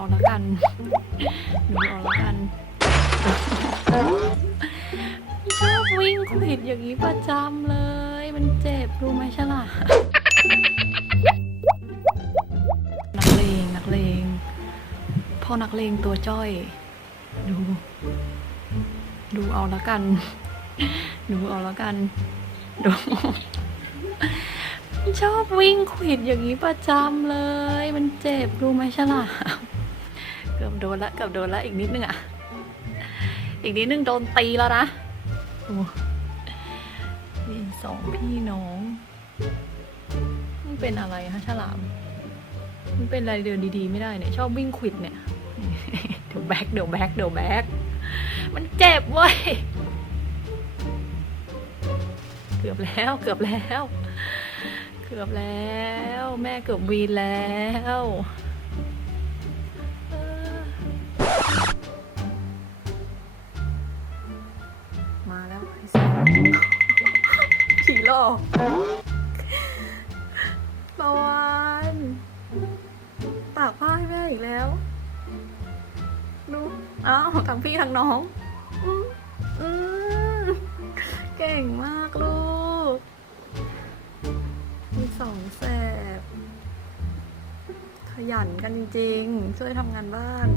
เอาละกันดูเอาละกันชอบวิ่งขวิดอย่างนี้ประจำเลย มันเจ็บรู้ไหมฉลาดนักเลงนักเลงพ่อนักเลงตัวจ้อย ดู ดูเอาละกัน ดูเอาละกัน ดูชอบวิ่งขวิดอย่างนี้ประจำเลย มันเจ็บรู้ไหมฉลาดเกือบโดนละเกือบโดนละอีกนิดนึงอะ อีกนิดนึงโดนตีแล้วนะโอ้นี่สองพี่น้องมันเป็นอะไรฮะฉลาม มันเป็นอะไรเดินดีๆ ไม่ได้เนี่ยชอบวิ่งขวิดเนี่ยเดี๋ยวแบกเดี๋ยวแบกเดี๋ยวแบกมันเจ็บเว้ยเกือบแล้วเกือบแล้ว เกือบแล้ว แม่เกือบวีนแล้ว มาแล้วไอ้สัสผีหลอกปาวานตากผ้าให้แม่อีกแล้วดูอ้าวทั้งพี่ทั้งน้องอืมอืมเก่งมากลูก มีสองแสบ ขยันกันจริงๆ ช่วยทำงานบ้าน